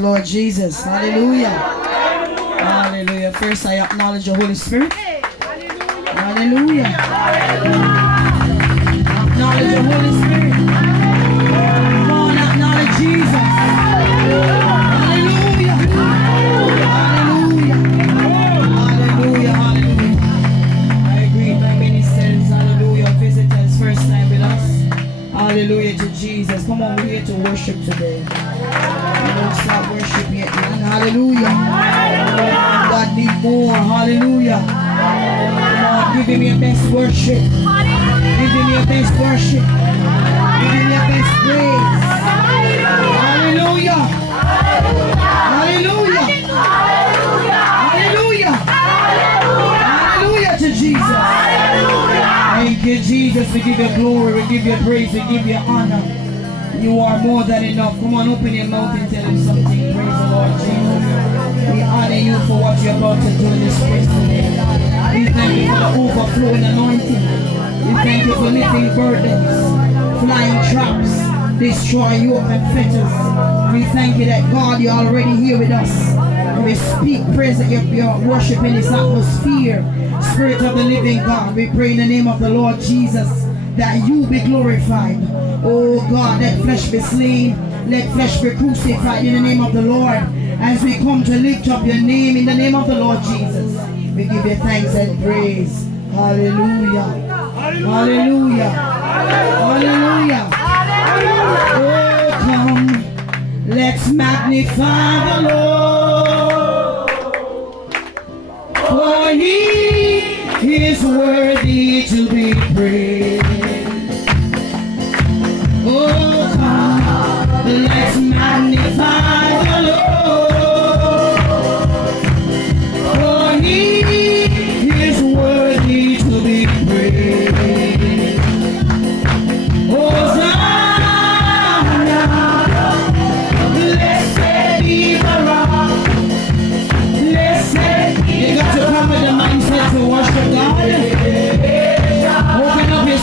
the Lord Jesus. Hallelujah. Hallelujah. First I acknowledge the Holy Spirit. Hallelujah. Acknowledge the Holy Spirit. Come on, acknowledge Jesus. Hallelujah. Hallelujah. Hallelujah. Hallelujah. I agree by ministers. Hallelujah. Visitors first time with us. Hallelujah to Jesus. Come on, we're here to worship today. We don't stop worship yet, man. Hallelujah. God need more. Hallelujah. Come on, give him your best worship. Give him your best worship. Give him your best praise. Hallelujah. Hallelujah. Hallelujah. Hallelujah to Jesus. Thank you, Jesus. We give you glory. We give you praise. We give you honor. You are more than enough. Come on, open your mouth and tell him something. Praise the Lord Jesus. We honor you for what you're about to do in this place today. We thank you for the overflowing anointing. We thank you for lifting burdens, flying traps, destroy yoke and fetters. We thank you that God, you're already here with us. And we speak praise that you're worshiping this atmosphere. Spirit of the living God, we pray in the name of the Lord Jesus that you be glorified. Oh God, let flesh be slain, let flesh be crucified in the name of the Lord. As we come to lift up your name in the name of the Lord Jesus, we give you thanks and praise. Hallelujah. Hallelujah. Hallelujah. Oh, come, let's magnify the Lord, for he is worthy to be praised. Oh, come, let's magnify the Lord, for he is worthy to be praised. Hosanna, blessed be the rock, blessed be. You got to come with the mindset to worship God. Open up your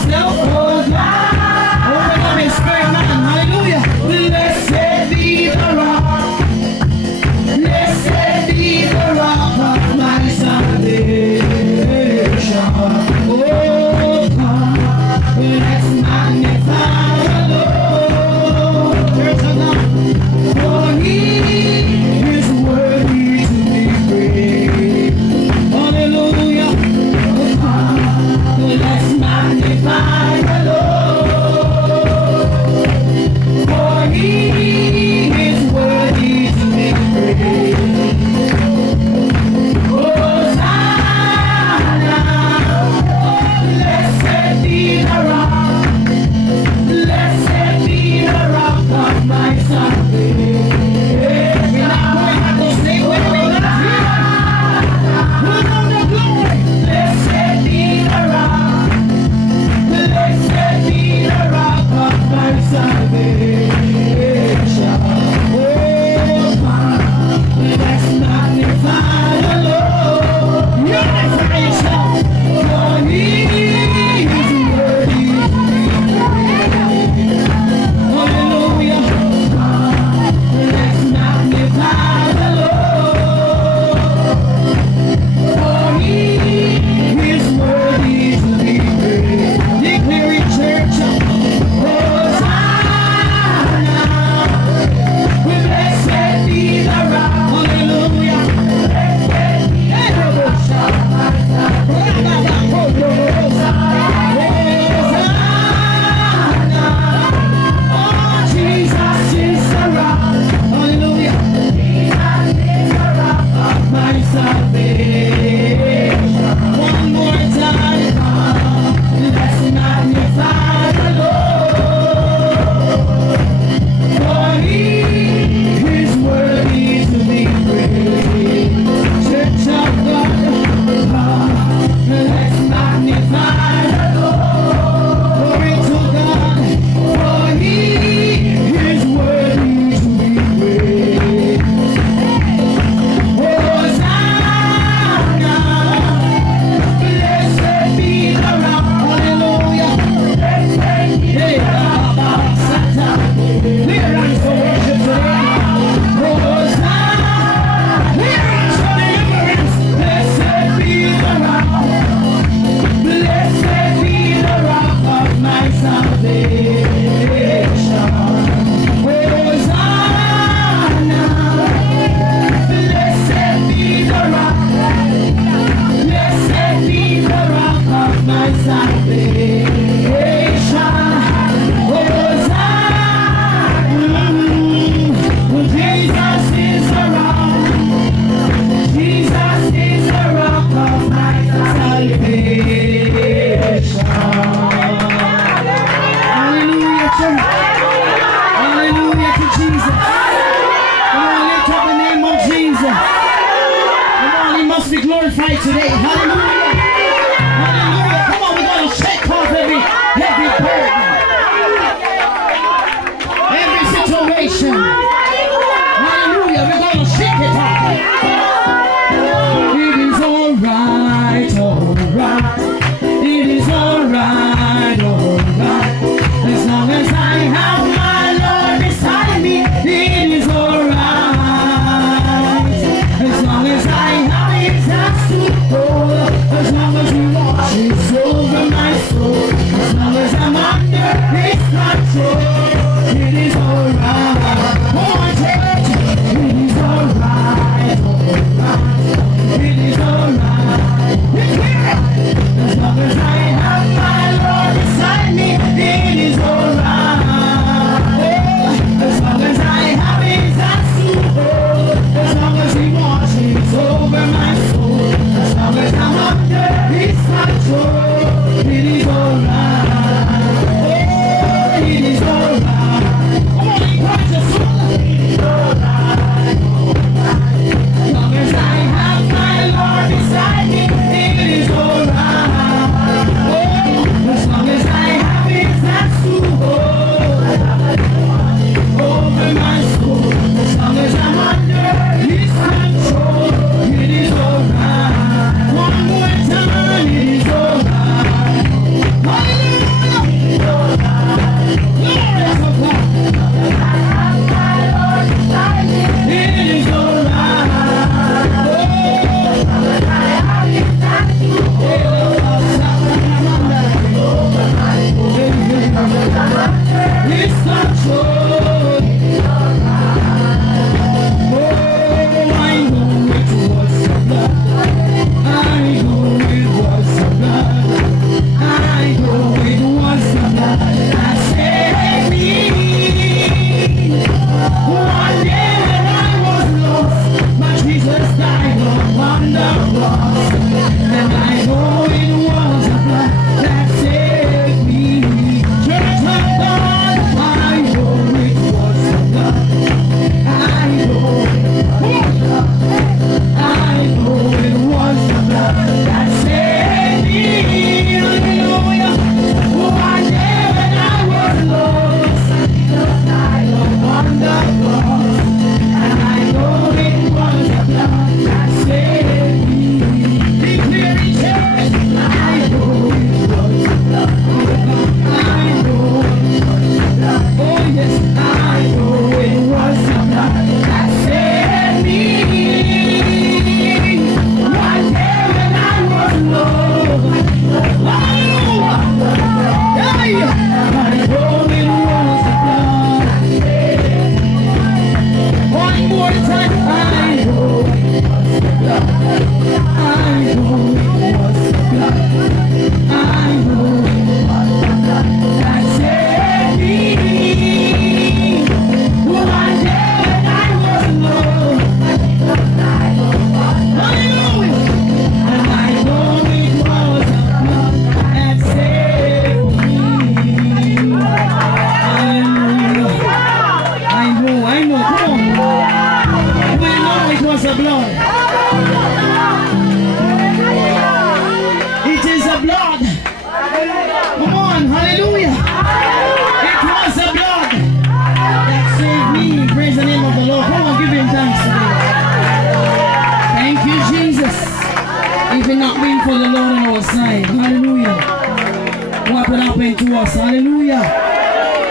Hallelujah.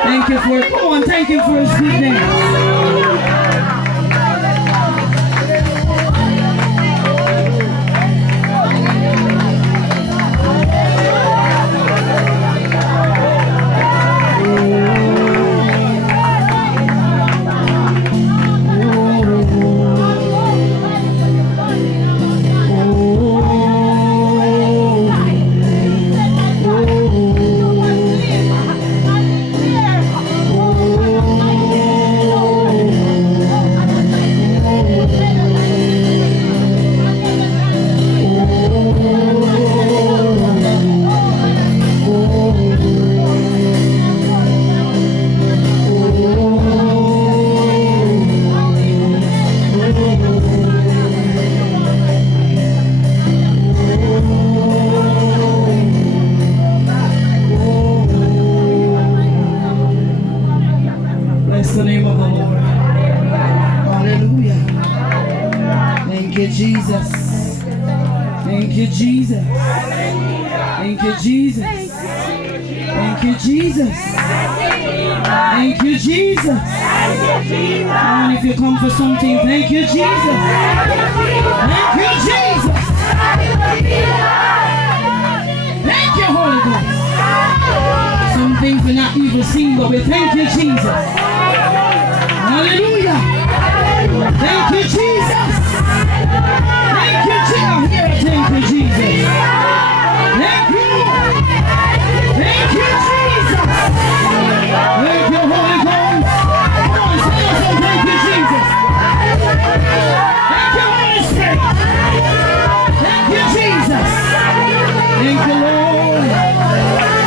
Thank you for it. Come on, thank him for his goodness. Bless the name of the Lord. Hallelujah. Thank you, Jesus. Thank you, Jesus. Thank you, Jesus. Thank you, Jesus. Thank you, Jesus. Come on, if you come for something, thank you, Jesus. Thank you, Jesus. Thank you, Holy Ghost. Some things we're not even seen, but we thank you, Jesus. Hallelujah. Thank you, Jesus. Thank you, Jesus. Here, thank you, Jesus. Thank you. Thank you, Jesus. Thank you, Holy Ghost. Come on, say also, thank you, Jesus. Thank you, Holy Spirit. Thank you, Jesus. Thank you, Lord.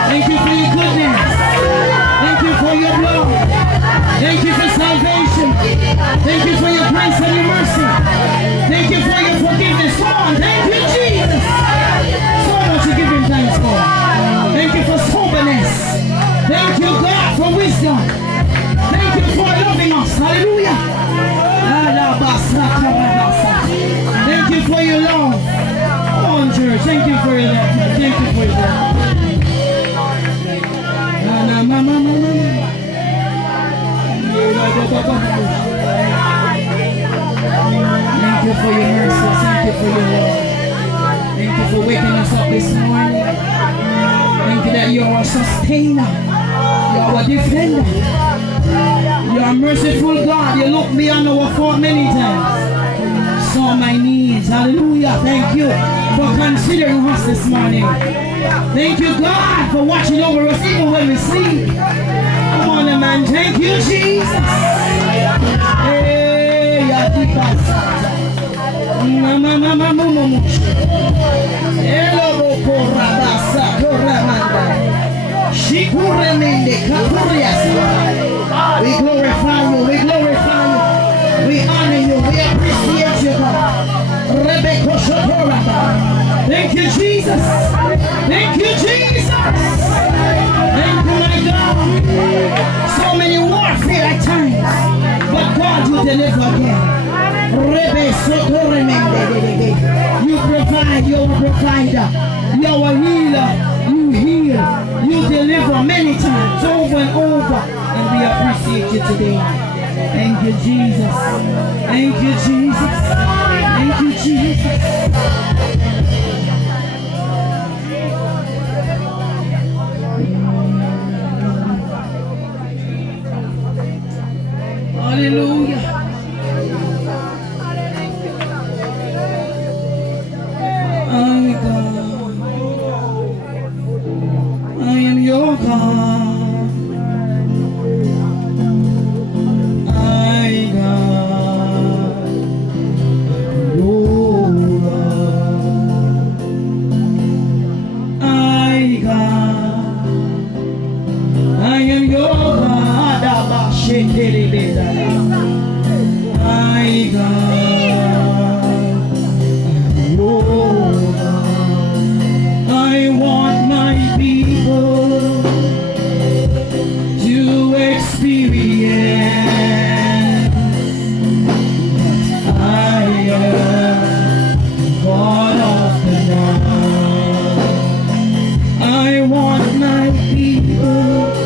Thank you for your goodness. Thank you for your blood. Thank you for salvation. Thank you for your grace and your mercy. Thank you for your forgiveness. Come on, thank you, Jesus. So much to give him thanks for. Thank you for soberness. Thank you, God, for wisdom. Thank you for loving us. Hallelujah. Thank you for your love. Come on, church. Thank you for your love. Thank you for your love. Thank you for your mercy. Thank you for your love. Thank you for waking us up this morning. Thank you that you are a sustainer. You are a defender. You are a merciful God. You look beyond our fault many times. Saw my needs. Hallelujah. Thank you for considering us this morning. Thank you, God, for watching over us even when we sleep. Come on, man. Thank you, Jesus. Hey, we glorify you, we glorify you, we honor you, we appreciate you, God. Thank you, Jesus. Thank you, Jesus. Thank you, my God. So many warfare at times, but God, you deliver again. You provide, you're a provider, you're a healer, you heal, you deliver many times, over and over, and we appreciate you today. Thank you, Jesus. Thank you, Jesus. Thank you, Jesus. Hallelujah. My God, I am your God. My God, your God. My God, I am your God. My God, your God. I want my people to experience I am God of the night. I want my people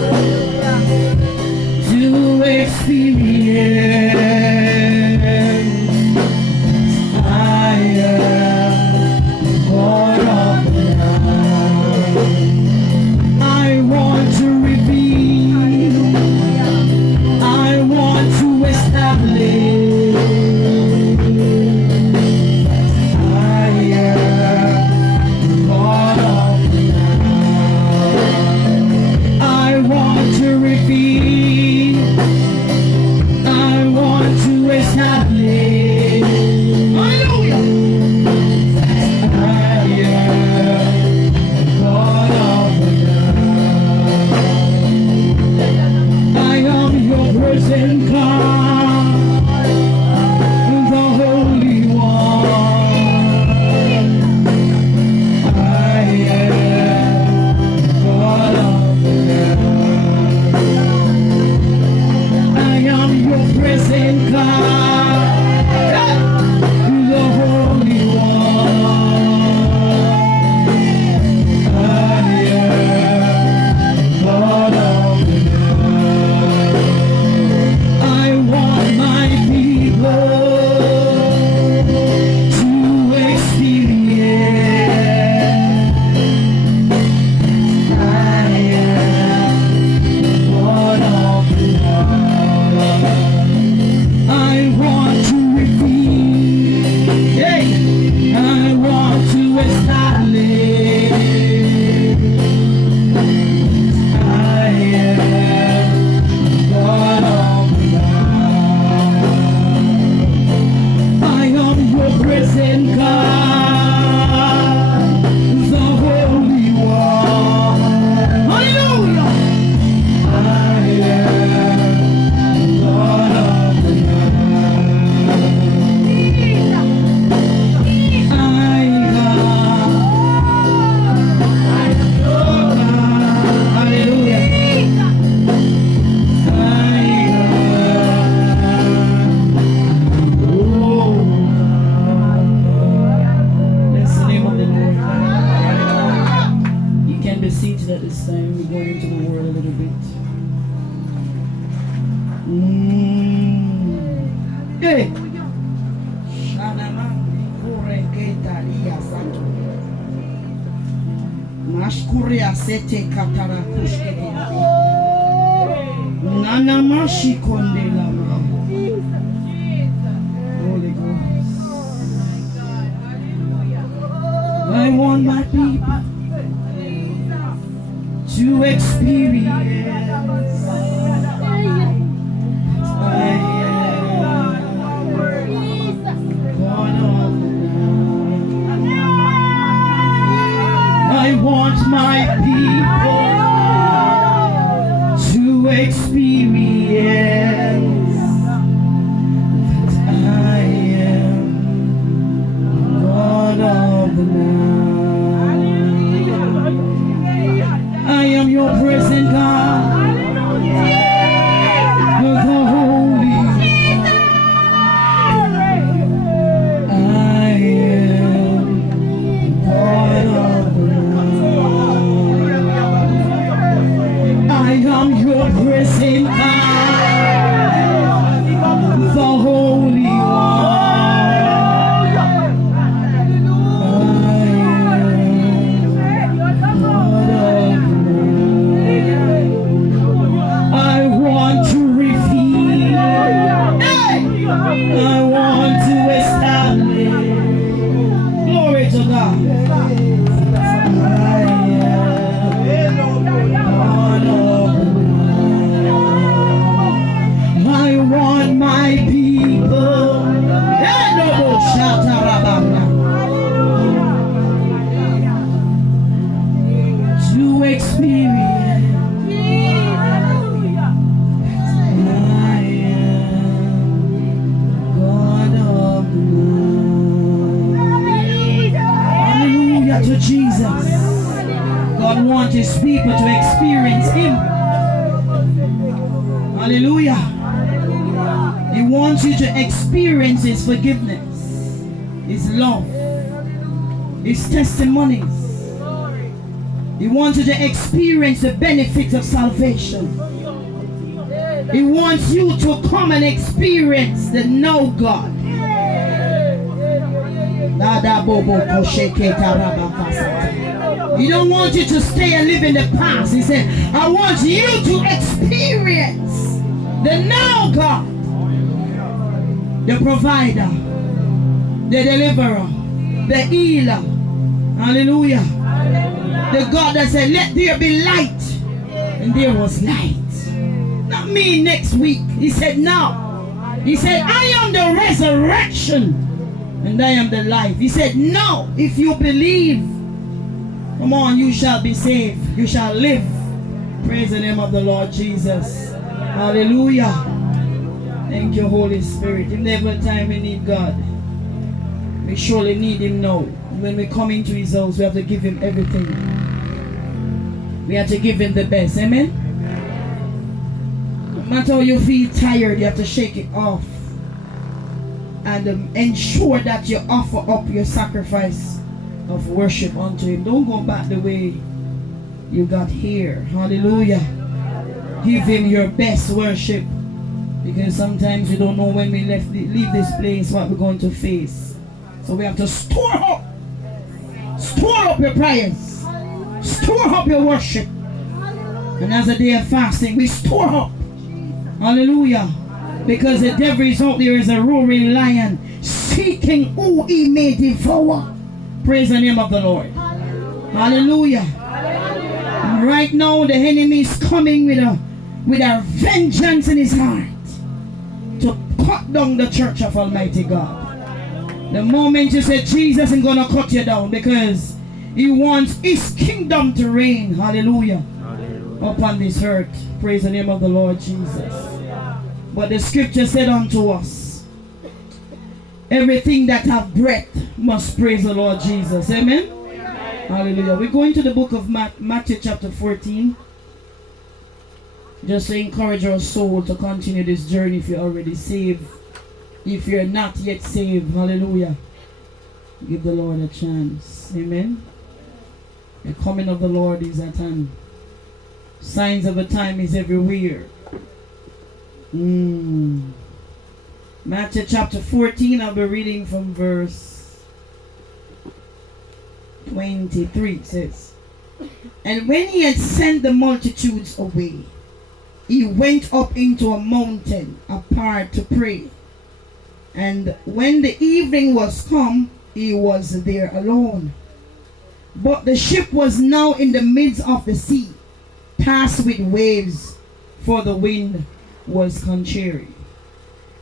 little bit. Hey. Mashkuria sete katara kushkete. Nana mashi kondela. Holy Ghost. I want my people to experience I want my people to experience that I am God of the night. I am your present God, the Holy. I am God of the night. I am your present God, the Holy One. To Jesus. God wants his people to experience him. Hallelujah. He wants you to experience his forgiveness, his love, his testimonies. He wants you to experience the benefits of salvation. He wants you to come and experience the know God. He don't want you to stay and live in the past. He said, I want you to experience the now God, the provider, the deliverer, the healer. Hallelujah. The God that said, let there be light, and there was light. Not me next week. He said, now. He said, I am the resurrection and I am the life. He said, no, if you believe, come on, you shall be saved. You shall live. Praise the name of the Lord Jesus. Hallelujah. Thank you, Holy Spirit. In every time we need God, we surely need him now. When we come into his house, we have to give him everything. We have to give him the best. Amen? No matter how you feel tired, you have to shake it off. And ensure that you offer up your sacrifice of worship unto him. Don't go back the way you got here. Hallelujah. Give him your best worship, because sometimes you don't know when we leave this place what we're going to face. So we have to store up your prayers, store up your worship. And as a day of fasting, we store up. Hallelujah. Because the devil is out there as a roaring lion, seeking who he may devour. Praise the name of the Lord. Hallelujah. And right now the enemy is coming with a vengeance in his heart to cut down the church of Almighty God. The moment you say Jesus is going to cut you down, because he wants his kingdom to reign. Hallelujah. Upon this earth. Praise the name of the Lord Jesus. But the scripture said unto us, everything that have breath must praise the Lord Jesus. Amen? Hallelujah. We're going to the book of Matthew chapter 14. Just to encourage our soul to continue this journey if you're already saved. If you're not yet saved, hallelujah, give the Lord a chance. Amen? The coming of the Lord is at hand. Signs of the time is everywhere. Matthew chapter 14, I'll be reading from verse 23. It says, and when he had sent the multitudes away, he went up into a mountain apart to pray. And when the evening was come, he was there alone. But the ship was now in the midst of the sea, tossed with waves, for the wind was contrary.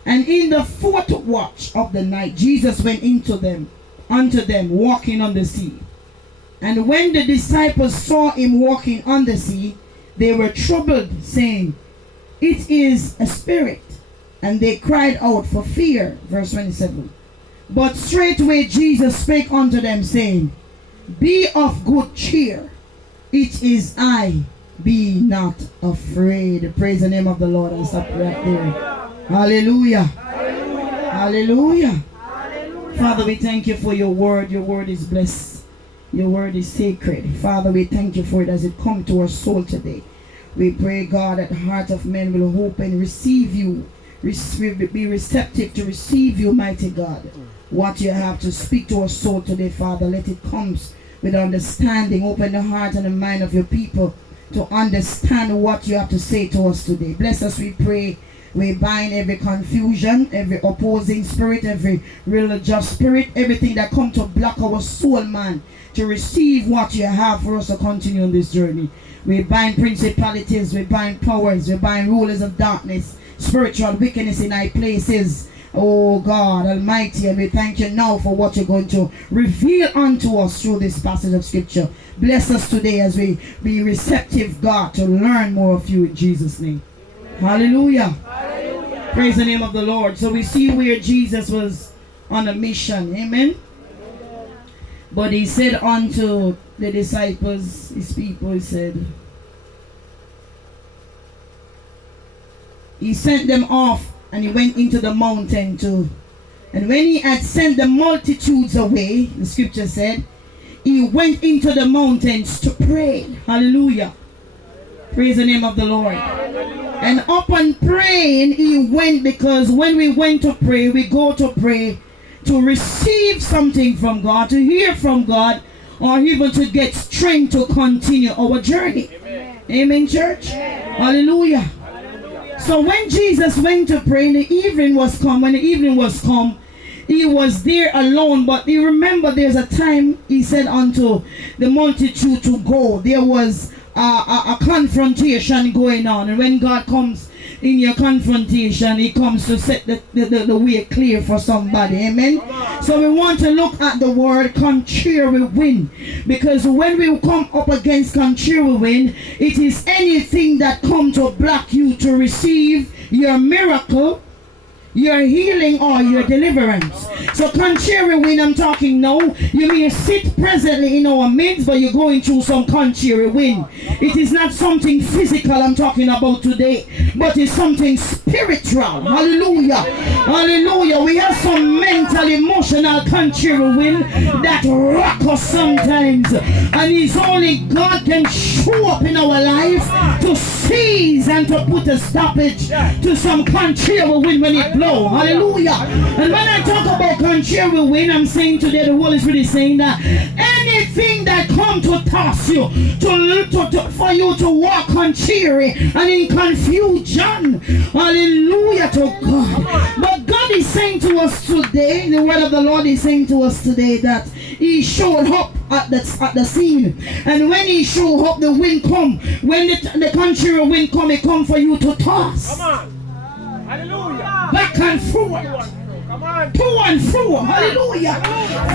And in the fourth watch of the night, Jesus went unto them, walking on the sea. And when the disciples saw him walking on the sea, they were troubled, saying, it is a spirit. And they cried out for fear. Verse 27. But straightway Jesus spake unto them, saying, be of good cheer, it is I, be not afraid. Praise the name of the Lord. I'll stop right there. Hallelujah. Hallelujah. Hallelujah. Father, we thank you for your word. Your word is blessed. Your word is sacred. Father, we thank you for it as it comes to our soul today. We pray, God, that the heart of men will hope and receive you. Be receptive to receive you, mighty God. What you have to speak to our soul today, Father, let it come with understanding. Open the heart and the mind of your people to understand what you have to say to us today. Bless us, we pray. We bind every confusion, every opposing spirit, every religious spirit, everything that come to block our soul, man, to receive what you have for us to continue on this journey. We bind principalities, we bind powers, we bind rulers of darkness, spiritual wickedness in high places. Oh God Almighty, and we thank you now for what you're going to reveal unto us through this passage of scripture. Bless us today as we be receptive, God, to learn more of you in Jesus' name. Hallelujah. Hallelujah. Praise the name of the Lord. So we see where Jesus was on a mission. Amen. But he said unto the disciples, his people, he sent them off, and he went into the mountain too. And when he had sent the multitudes away, the scripture said, he went into the mountains to pray. Hallelujah. Praise the name of the Lord. And upon praying, he went, because when we went to pray, we go to pray to receive something from God, to hear from God, or even to get strength to continue our journey. Amen, Amen, church. Amen. Hallelujah. Hallelujah. So when Jesus went to pray, and the evening was come. When the evening was come, he was there alone. But you remember, there's a time he said unto the multitude to go. There was a confrontation going on, and when God comes in your confrontation, he comes to set the way clear for somebody. Amen. So we want to look at the word contrary wind, because when we come up against contrary wind, it is anything that comes to block you to receive your miracle, your healing, or your deliverance. So contrary wind, I'm talking now, you may sit presently in our midst, but you're going through some contrary wind. It is not something physical I'm talking about today, but it's something spiritual. Hallelujah. Hallelujah. We have some mental, emotional contrary wind that rock us sometimes, and it's only God can show up in our life to seize and to put a stoppage to some contrary wind when it blows. Hallelujah. And when I talk about contrary wind, I'm saying today, the Holy Spirit is saying that anything that comes to toss you, for you to walk contrary and in confusion, hallelujah to God. But God is saying to us today, the word of the Lord is saying to us today, that he showed up at the scene. And when he showed up, the wind come. When the contrary wind come, it come for you to toss. Come on. Hallelujah. Back and forward. To and fro. Hallelujah.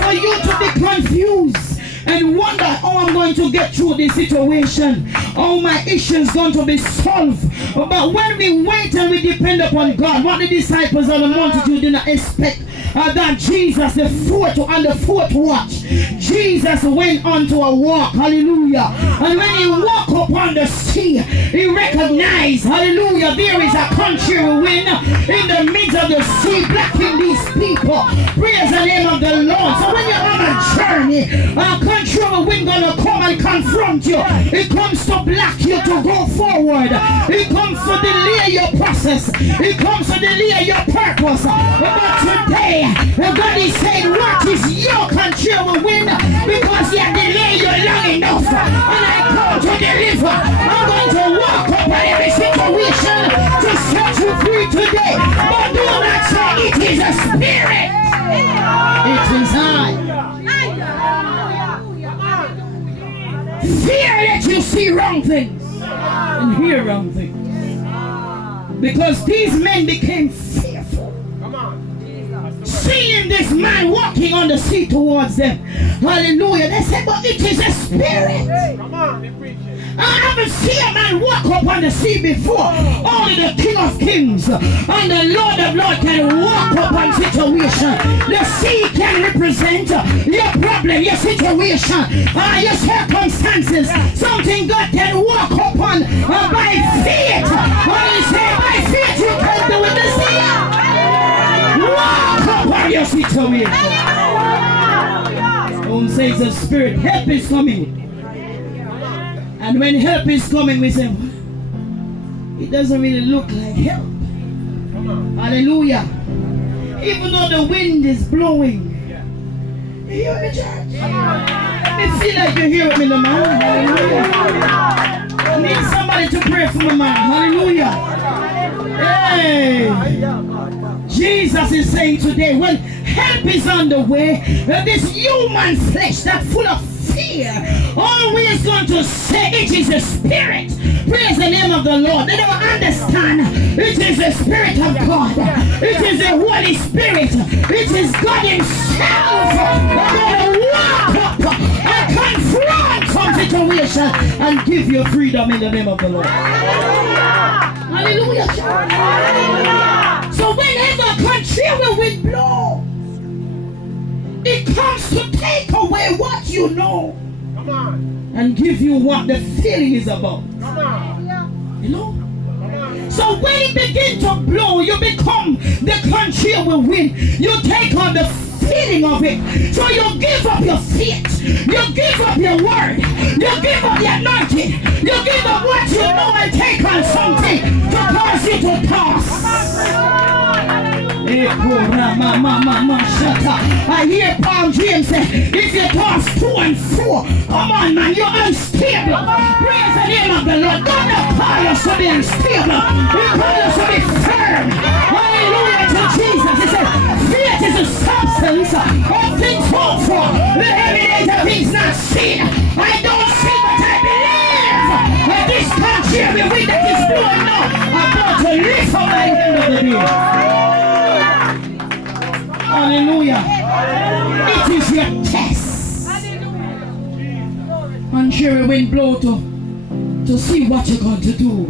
For you to be confused and wonder how I'm going to get through this situation, how my issue is going to be solved. But when we wait and we depend upon God, what the disciples and the multitude did not expect, that Jesus, the fourth watch, Jesus went onto a walk, hallelujah. And when he walked upon the sea, he recognized, hallelujah, there is a contrary wind in the midst of the sea blocking these people. Praise the name of the Lord. So when you're on a journey, a contrary wind gonna come and confront you. It comes to block you to go forward. It comes to delay your process. It comes to delay your purpose. But today, God is saying, what is your contrary wind? Because he had delayed you long enough. And I come to deliver. I'm going to walk up on every situation to set you free today. But do not say it is a spirit. It is I. Fear that you see wrong things and hear wrong things. Because these men became fearful. Seeing this man walking on the sea towards them. Hallelujah. They said, but it is a spirit. I haven't seen a man walk up on the sea before. Only the King of Kings and the Lord of Lords can walk up on situation. The sea can represent your problem, your situation, your circumstances. Something God can walk up on by faith. When he said, by faith you can do with the sea. Walk up on your situation. Don't say it's a spirit. Help is coming. And when help is coming, we say, it doesn't really look like help. Hallelujah. Even though the wind is blowing. You hear me, church? I feel like you're here with me, no man. Hallelujah. I need somebody to pray for me, man. Hallelujah. Hey. Jesus is saying today, when help is on the way, this human flesh that's full of fear, always going to say it is the spirit. Praise the name of the Lord. They don't understand it is the Spirit of God. It is the Holy Spirit. It is God himself that will walk up and confront some situation and give you freedom in the name of the Lord. Hallelujah. Hallelujah. So whenever contrary wind blows, it comes to take away what you know. Come on. And give you what the feeling is about. Come on. You know? So when it begins to blow, you become the contrary wind. You take on the feeling of it. So you give up your faith. You give up your word. You give up the anointing. You give up what you know and take on something to cause you to toss. I hear Paul James say, if you toss 2 and 4, come on man, you're unstable. Praise the name of the Lord. God not call us to be unstable. He called us to be firm. Hallelujah to Jesus. He said, faith is a substance of things hoped for, the evidence of things not seen. I don't see, but I believe that this country that is blowing now, I'm going to live for my end of the day. Hallelujah. It is your test. And sure wind blow to see what you're going to do.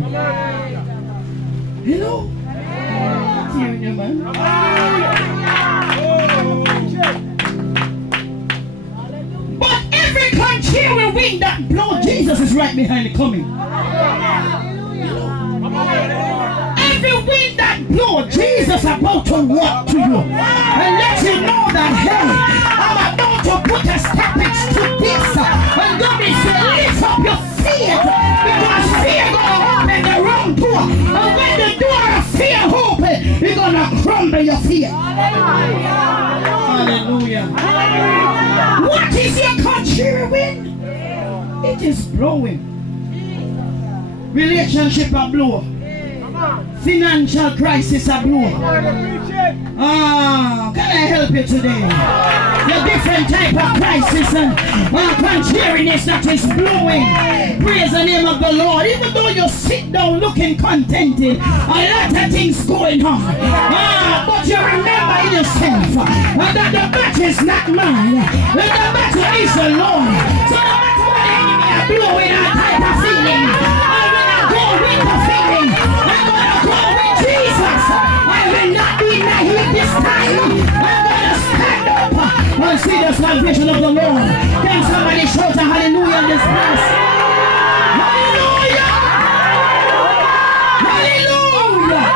Hello? I'm hearing you, man. But every contrary wind that blows, Jesus is right behind it coming. Every wind that blows, Jesus is about to walk to you and let you know that, hey, I'm about to put a stoppage to this. And God is saying, lift up your feet, because fear gonna open the wrong door. And when the door of fear open, you're gonna crumble your fear. Hallelujah. What is your contrary wind? It is blowing. Relationship are blow. Financial crisis are blow. Can I help you today? The different type of crisis and contrariness that is blowing. Praise the name of the Lord. Even though you sit down looking contented, a lot of things going on. But you remember in yourself that the battle is not mine. That the battle is the Lord. So no matter what the enemy are blowing all type of feeling, I'm gonna go with the feeling. I'm gonna go with Jesus. I will not be naive this time. I'm gonna stand up and see the salvation of the Lord. Hallelujah.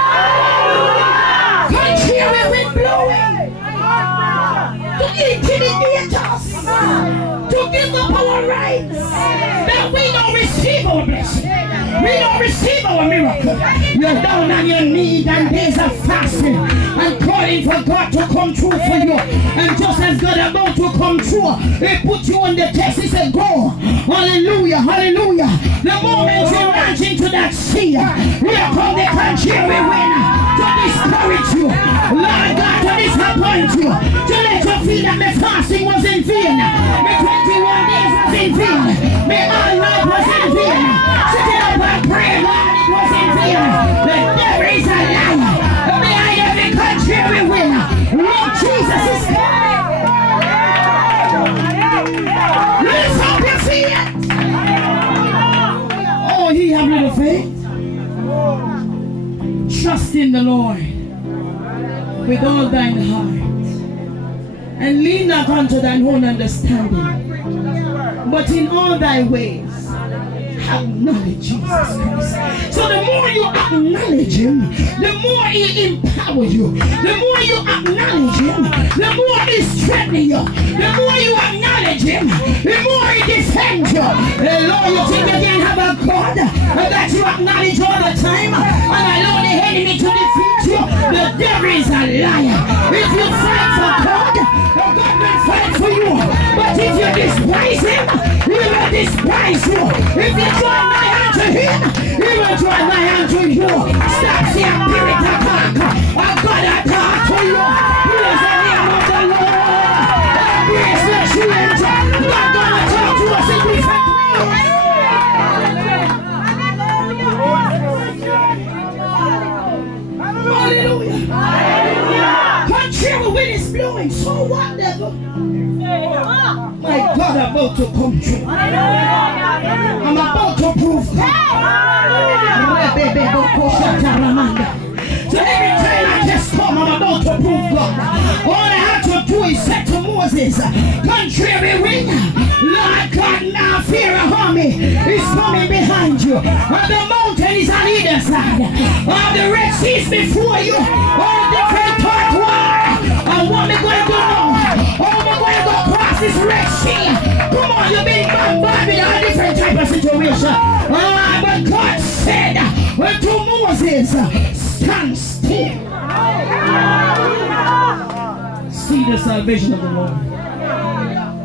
Contrary wind blowing to intimidate us, to give up our rights, that we don't receive our blessing, we don't receive our miracle. You're down on your knees and days of fasting and calling for God to come true for you. And just as God about to come true, He put you on the test. He said, go. Hallelujah, hallelujah. The moment you launch into that sea, here come the contrary wind to discourage you, Lord God, to disappoint you, to let you feel that my fasting was in vain, my 21 days was in vain, my all night was in vain, sitting up and praying, Lord, it was in vain. The devil is a liar. Behind every contrary wind, Lord Jesus is coming. Lift up your feet. Oh, he have little faith. Trust in the Lord with all thine heart, and lean not unto thine own understanding, but in all thy ways acknowledge Jesus Christ. So the more you acknowledge Him, the more He empowers you. The more you acknowledge Him, the more He strengthens you. The more you acknowledge Him, the more He defends you. Lord, you think you can have a God that you acknowledge all the time and allow the enemy to defeat you? The devil is a liar. If you fight for God, God will fight for you. But if you despise Him, He will despise you. If you join my hand to Him, He will join my hand to you. Stop seeing spirit attack. I'm gonna talk to you. Praise the name of the Lord. Praise the change. God gonna talk to us in different ways. Hallelujah. Hallelujah. Contrary wind is blowing. So what, devil? My God, about to come true. I'm about to prove God. So every time I just come, I'm about to prove God. All I have to do is say to Moses, contrary wind, Lord God, now fear an army is coming behind you. And the mountain is on either side. All the Red Sea is before you. All different part war. And what am I going to do now? How am I going to go across this Red Sea? Come on, you've been bombarded with all different type of situation. But God said to Moses, stand still. See the salvation of the Lord.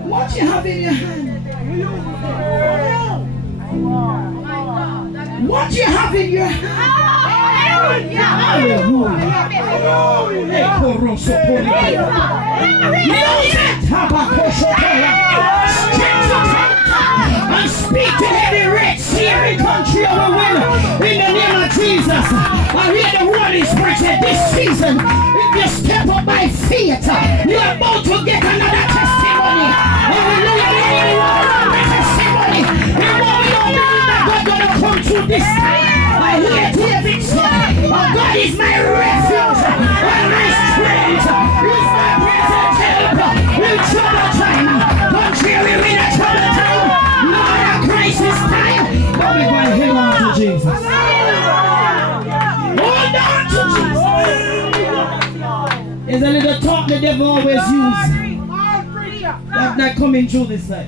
What you have in your hand? What you have in your hand? And speak to every Red Sea, every country of the world in the name of Jesus. I hear the Holy Spirit say this season, if you step up by faith, you're about to get another testimony. Hallelujah. Testimony. We don't believe that God's going to come through this time. I hear David say, oh, God is my refuge and my strength. He's my present help in trouble time. Contrary in a trouble time, Lord, a crisis time. But we're going to hang on to Jesus. Hold on to Jesus. There's a little talk the devil always uses. That's not coming through this side.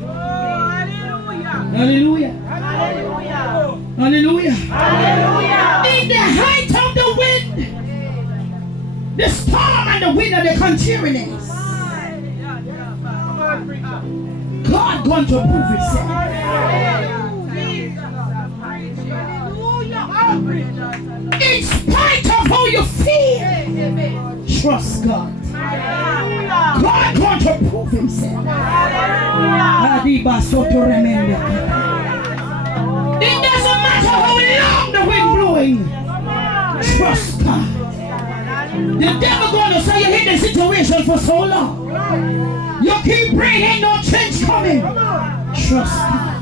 Hallelujah. Hallelujah. Hallelujah. Hallelujah. In the height of the wind, the storm and the wind of the contrariness, God going to prove Himself. In spite of how you feel, trust God. God going to prove Himself. It doesn't matter how long the wind blowing. Trust God. The devil going to say you're in the situation for so long. You keep praying, ain't no change coming. Trust God.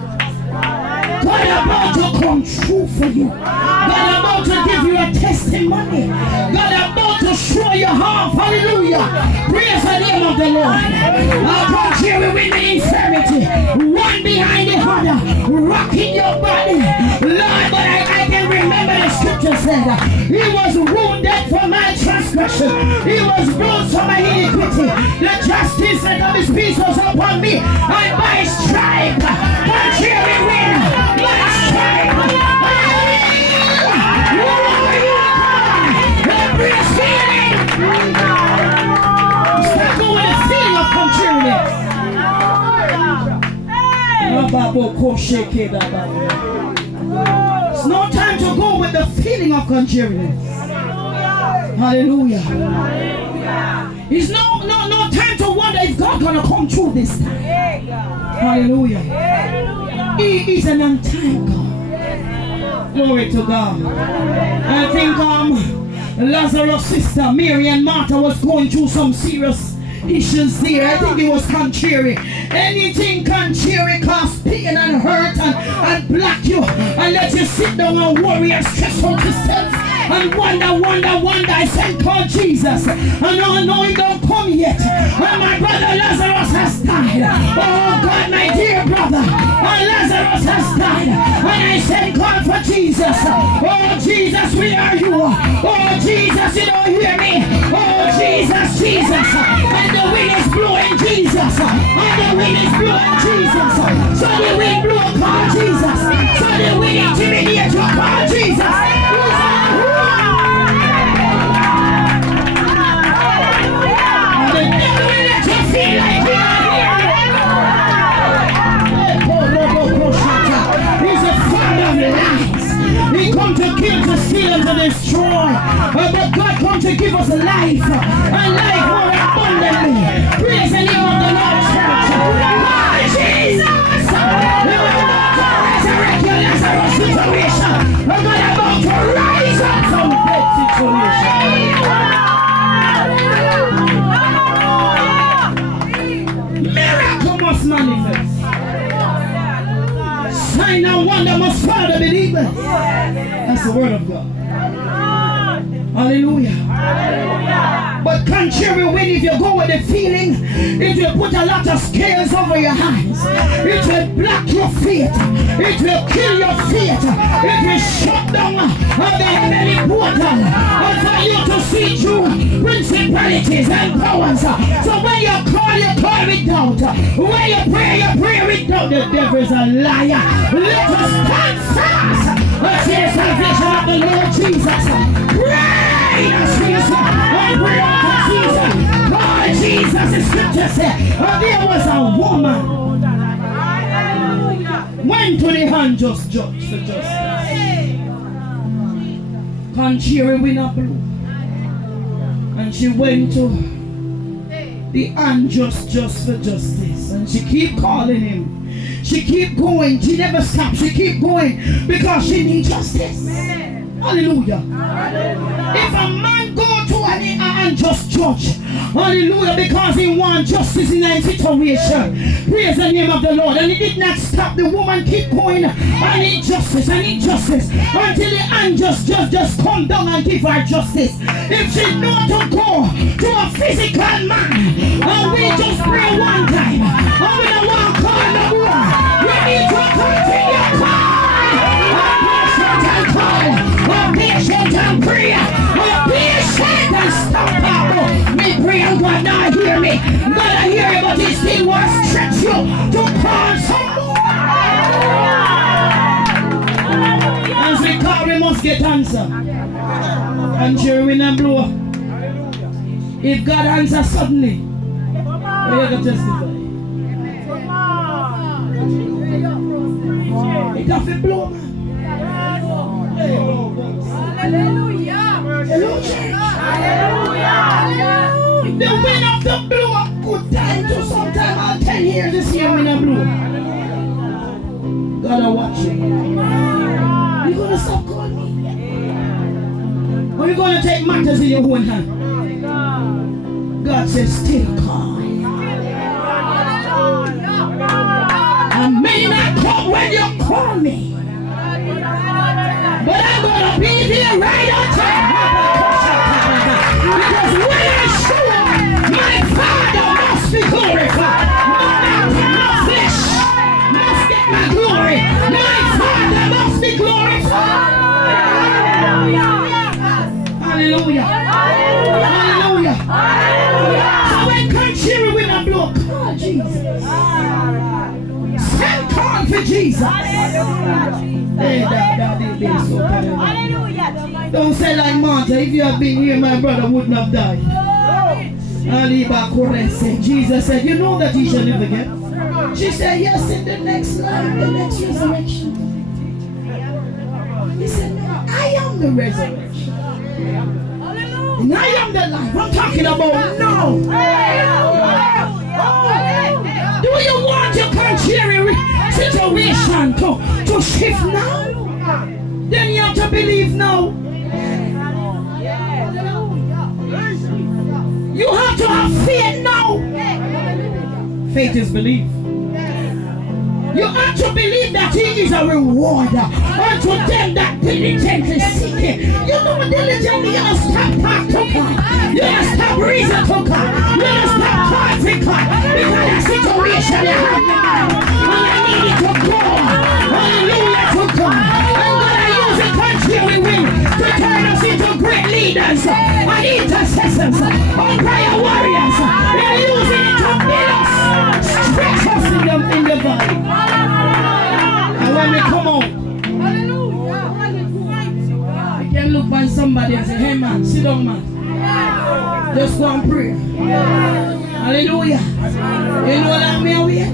God about to come true for you. God about to give you a testimony. God about to show you half. Hallelujah. Praise the name of the Lord. I'll come here with the infirmity. One behind the other. Rocking your body. Lord, but I can remember the scripture said, he was wounded for my transgression, he was bruised for my iniquity. The justice of his peace was upon me, and by his stripe, contrary win. By his stripe, embrace feeling. Stop going with the feeling of contrariness. It's no time to go with the feeling of contrariness. Hallelujah. It's no time to wonder if God gonna come through this time. Hallelujah. He is an on-time God. Glory to God. I think Lazarus' sister Mary and Martha was going through some serious issues there. I think it was contrary. Anything contrary cause pain and hurt and block you and let you sit down and worry and stress out yourself and wonder. I said, call Jesus. And I know he don't come yet. And my brother Lazarus has died. Oh God, my dear brother, Lazarus has died. And I said, call for Jesus. Oh Jesus, where are you? Oh Jesus, you don't hear me. Oh Jesus, Jesus. And the wind is blowing, Jesus. And the wind is blowing, Jesus. So the wind blow, call Jesus. So the wind intimidate you, call Jesus. He come to kill, to steal, and to destroy. But God come to give us life, and life more abundantly. Praise the name of the Lord, church. Oh, Jesus! We will not resurrect your Lazarus situation. We're going about to rise up from dead situation. Miracle must manifest. Sign and wonder must follow the believers. That's the word of God. Hallelujah. Hallelujah. But contrary when if you go with the feeling, it will put a lot of scales over your eyes. It will block your faith. It will kill your faith. It will shut down the heavenly portal for you to see through principalities and powers. So when you call with doubt. When you pray with doubt. The devil is a liar. Let us stand fast. Let's see the salvation of the Lord Jesus. Pray in Jesus. And pray unto Jesus. Lord Jesus, the scripture said, there was a woman went to the unjust judge for justice. Contrary wind up blew. And she went to the unjust judge for justice. And she keep calling him. She keep going. She never stops. She keep going because she needs justice. Hallelujah. Hallelujah. If a man go to an unjust judge, hallelujah, because he wants justice in that situation, praise the name of the Lord. And he did not stop. The woman keep going. I need justice. I need justice until the unjust judge just come down and give her justice. If she know to go to a physical man, and we just pray one time, and we don't want to call no more. We need to continue call. Patient and prayer, patient and stop out. Me pray and God not hear me. God I hear you, but He still wants to stretch you to call some more. As we call, we must get answer. And cheering and blow. If God answers suddenly, we have to testify. It have to blow, man. Hallelujah. Hello, church. Hallelujah. The wind of the blow up good time to sometime 10 years this year wind of blow. God, I watch you. You gonna stop calling me? Or you gonna take matters in your own hand? God says, still call. I may not come when you call me. But I'm going to be there right on time. Because when I show up, my Father must be glorified. No flesh must get my glory. My Father must be glorified. Jesus. Don't say like Martha, if you had been here, my brother wouldn't have died. Jesus said, you know that he shall live again. She said, yes, in the next life, the next resurrection. He said, no, I am the resurrection. And I am the life. I'm talking about now. Do you want your contrary situation to shift now? Then you have to believe now. You have to have faith now. Faith is belief. You have to believe that he is a rewarder unto them that diligently seek him. You know diligently, you don't stop talk to God. You don't stop reason to God. You don't stop call to God. Because the situation you have now, and I need it to go. Hallelujah to God. And God, I use the country we win to turn us into great leaders and intercessors and prayer warriors. They're using it to build us, stretch us in the valley. And when we come out, you can look by somebody and say, hey man, sit down man. Just go and pray. Hallelujah. You know that me away?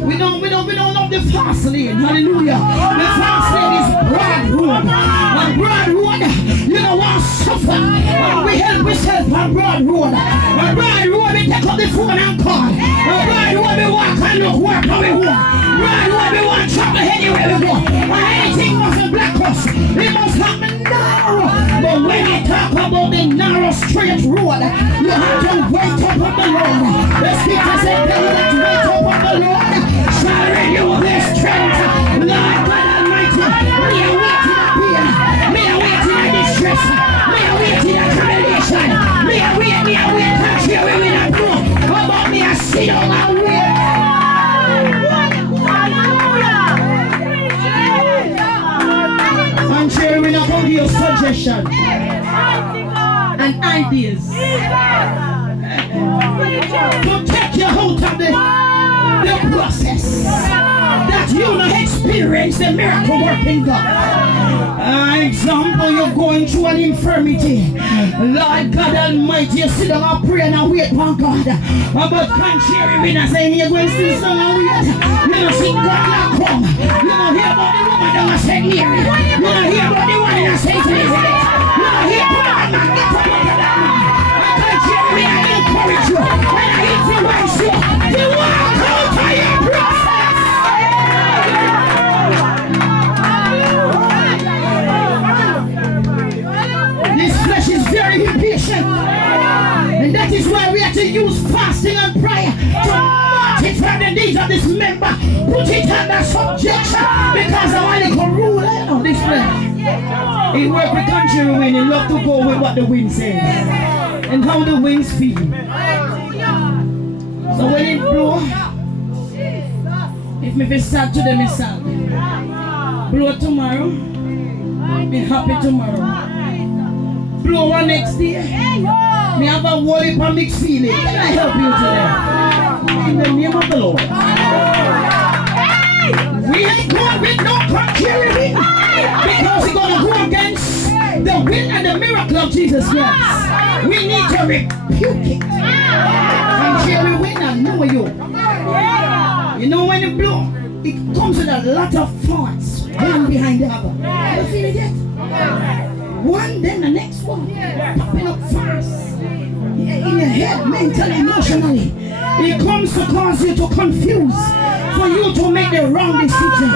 We don't love the fast lane. Hallelujah. The fast lane is broad road. And broad road, you don't want to suffer. And we help ourselves on broad road. On broad road, we take up the phone and call. On broad road, we walk and look work how we walk. Broad road, we want trouble anywhere we go. And anything must block us. It must happen now. But when you talk about the narrow straight road, you have to wait up on the Lord. The scripture says, they that wait up on the Lord shall renew their strength. Lord God Almighty, we are waiting up here. We are waiting at distress. We are waiting at tribulation. We are waiting country where we not know. How about me, I sit down and wait. And Sherry, we're not going to give you suggestions and ideas to take you out of the process that you don't experience the miracle working God. Example, you're going through an infirmity. Lord God Almighty, you sit down and pray and wait for God. But contrary, we're not saying you're going to sit down and wait. You don't see God come. You don't hear about the woman that was St. Mary. You don't hear about the one that St. Elizabeth. You don't hear about the man that contrary, I encourage you and I influence you to walk out of your process. This flesh is very impatient, and that is why we have to use fasting and prayer to mortify the deeds of this member, put it under subjection, because I want to rule on this flesh. He work with country when he love to go with what the wind says and how the winds feel. So when it blow, if me feel sad today, me sad. Blow tomorrow, me happy tomorrow. Blow one next day, me have a whole heap of mixed feeling. Can I help you today? In the name of the Lord. We ain't going with no contrary wind, because we're going to go against the will and the miracle of Jesus Christ. We need to rebuke it. Contrary wind, I know you. You know when it blows, it comes with a lot of thoughts, one behind the other. You feel it yet? One, then the next one, popping up fast in your head, mentally, emotionally. It comes to cause you to confuse, for you to make the wrong decision.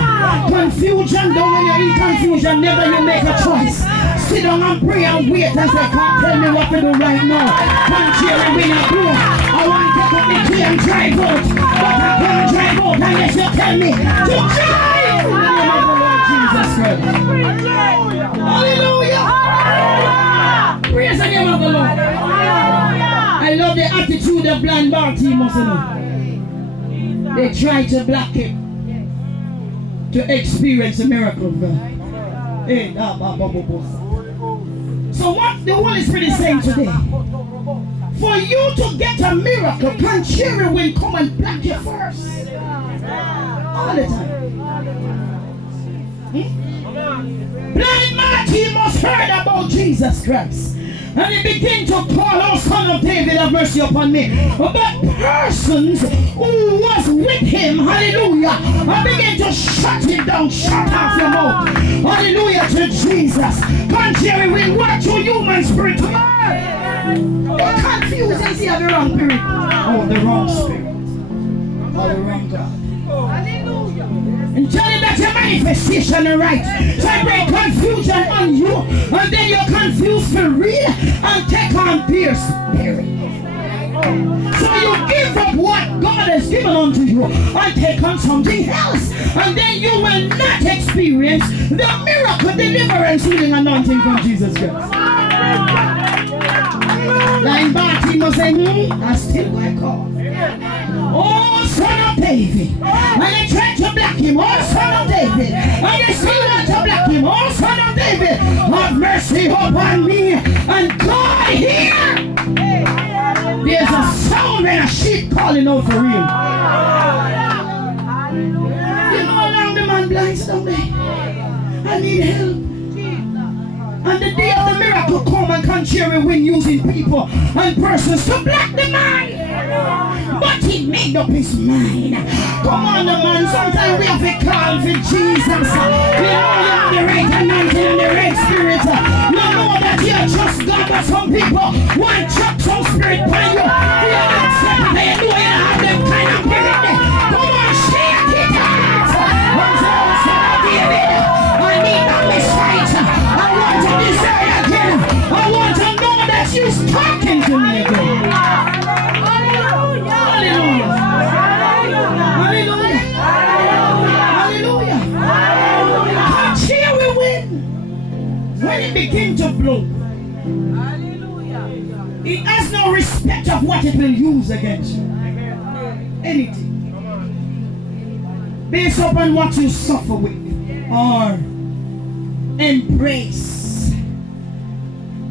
Confusion, don't when you're in confusion, never you make a choice. Sit down and pray and wait as they can't tell me what to do right now. Contrary wind and blow. I want to take up the key and drive out, but I can't drive out unless you tell me to drive. In the name of the Lord Jesus Christ. Hallelujah. Praise the name of the Lord. I love the attitude of blind Bartimaeus. They try to block him to experience a miracle of God. So what the Holy Spirit is saying today, for you to get a miracle, contrary will come and block you first. All the time. Blind Bartimaeus heard about Jesus Christ. And he began to call, "Oh, Son of David, have mercy upon me." But persons who was with him, hallelujah, I began to shut him down, shut off your mouth. Hallelujah to Jesus. Contrary will work to human spirit. You're confused and see the wrong spirit. Oh, the wrong spirit. Oh, the wrong God. Hallelujah. And tell him that your manifestation is right. So I bring confusion on you, and then you're confused for real and take on their spirit. So you give up what God has given unto you and take on something else, and then you will not experience the miracle, deliverance, healing, anointing from Jesus Christ. Like Bartimaeus said, I still going to call. Oh, Son of David. And they tried to block him. Oh, Son of David. And they still want to block him. Oh, Son of David. Have mercy upon me. And God here. There's a sound and a sheep calling out for real. You know how long the man blinds down there? I need help. And the day of the miracle come and contrary wind using people and persons to block the man. But he made up his mind. Come on, the man. Sometimes we have to call for Jesus. We know you have the right anointing and the right spirit. You know that you're just God, but some people want chuck some spirit by you. You accept that you know you have them kind of spirit. Come on, shake it out. I need not miss sight. I want to desire again. I want to know that you're talking to me again. When it begins to blow, it has no respect of what it will use against you. Anything. Based upon what you suffer with or embrace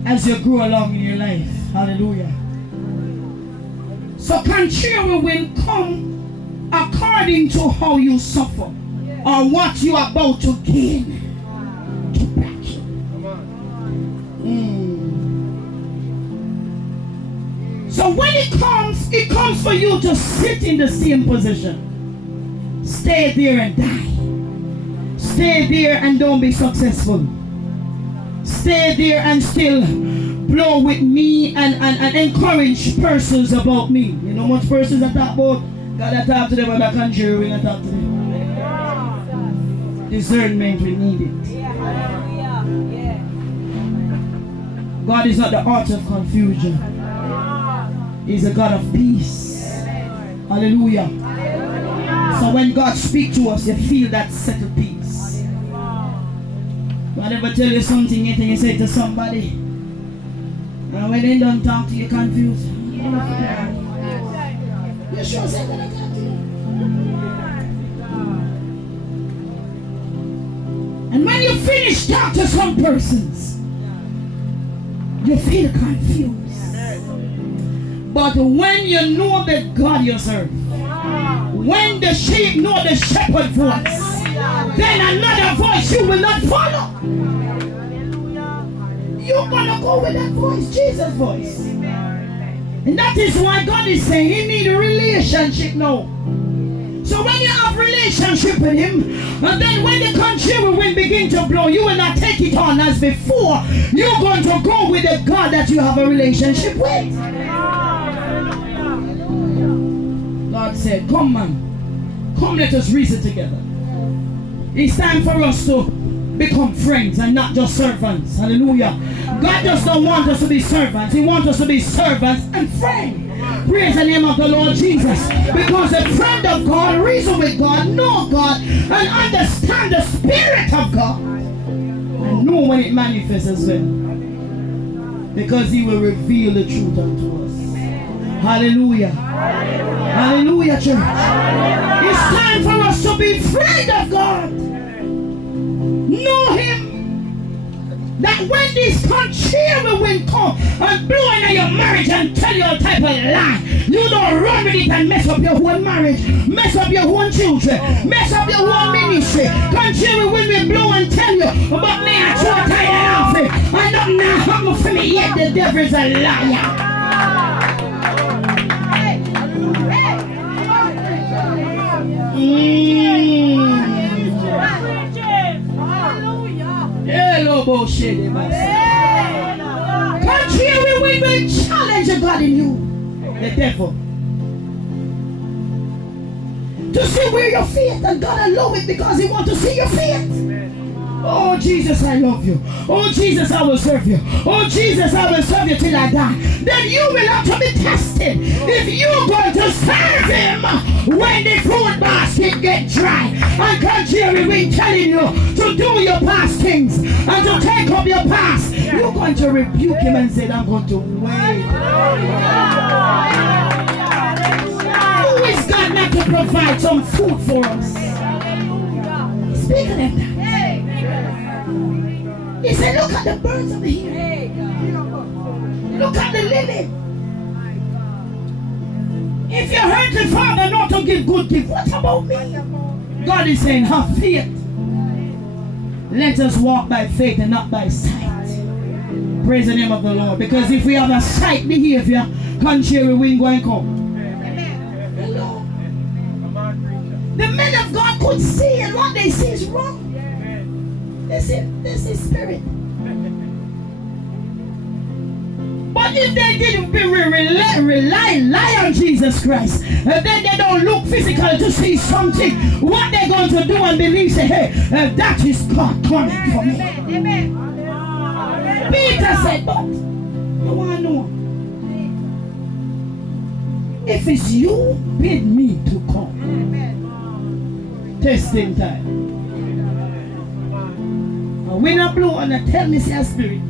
as you grow along in your life. Hallelujah. So contrary will come according to how you suffer or what you are about to gain. So when it comes for you to sit in the same position. Stay there and die. Stay there and don't be successful. Stay there and still blow with me and encourage persons about me. You know much persons that talk about God, I talk to them about the country, we don't talk to them. Discernment, we need it. God is not the author of confusion. He's a God of peace. Hallelujah. So when God speaks to us, you feel that settled peace. God ever tell you something, you think you say to somebody, and when they don't talk to you, confused. You sure say that I talk to you? And when you finish talk to some persons, you feel confused. But when you know the God you serve, when the sheep know the shepherd voice, then another voice you will not follow. You're gonna go with that voice, Jesus' voice. And that is why God is saying He needs a relationship now. So when you have relationship with Him, and then when the contrary wind begin to blow, you will not take it on as before. You're going to go with the God that you have a relationship with. God said, come man, come let us reason together. It's time for us to become friends and not just servants. Hallelujah. God just don't want us to be servants. He wants us to be servants and friends. Praise the name of the Lord Jesus. Because a friend of God, reason with God, know God, and understand the Spirit of God. And know when it manifests as well. Because He will reveal the truth unto us. Hallelujah. Hallelujah, hallelujah, church. Hallelujah. It's time for us to be friend of God. Know Him. that when this contrary wind come and blow into your marriage and tell you a type of lie, you don't run with it and mess up your whole marriage, mess up your own children, mess up your whole ministry. Contrary wind will blow and tell you about me and you tired of it. I don't know how for me yet. The devil is a liar. Hello, bullshit. Contrary wind will challenge the God in you, the devil, to see where your faith, and God allow it because He wants to see your faith. Oh Jesus, I love you. Oh Jesus, I will serve you. Oh Jesus, I will serve you till I die. Then you will have to be tested if you're going to serve Him when the food basket get dry. And contrary wind telling you to do your past things and to take up your past, you're going to rebuke Him and say, I'm going to wait. Who is God not to provide some food for us? Speaking of that, He said, look at the birds of the air. Look at the lily. If you heard the Father not to give good gift, what about me? God is saying, have faith. Let us walk by faith and not by sight. Praise the name of the Lord. Because if we have a sight behavior, contrary wind going to come. Hello. The men of God could see, and what they see is wrong. This is spirit. But if they didn't rely on Jesus Christ, and then they don't look physical to see something, what they're going to do and believe, say, hey, that is God coming for me. Amen. Peter said, but you want to know, if it's you, bid me to come. Amen. Testing time. When I blow on the tell me, say spirit,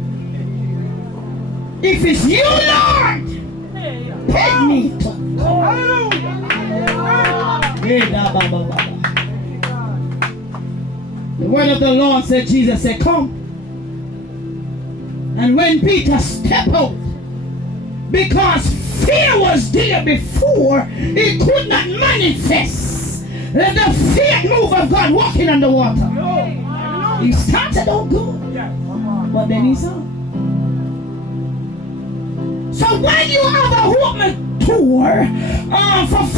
if it's you, Lord, bid me to come. The word of the Lord said, Jesus said, come. And when Peter stepped out, because fear was there before, it could not manifest the faith move of God walking on the water. He started out good, but then he saw. So when you have a woman tour for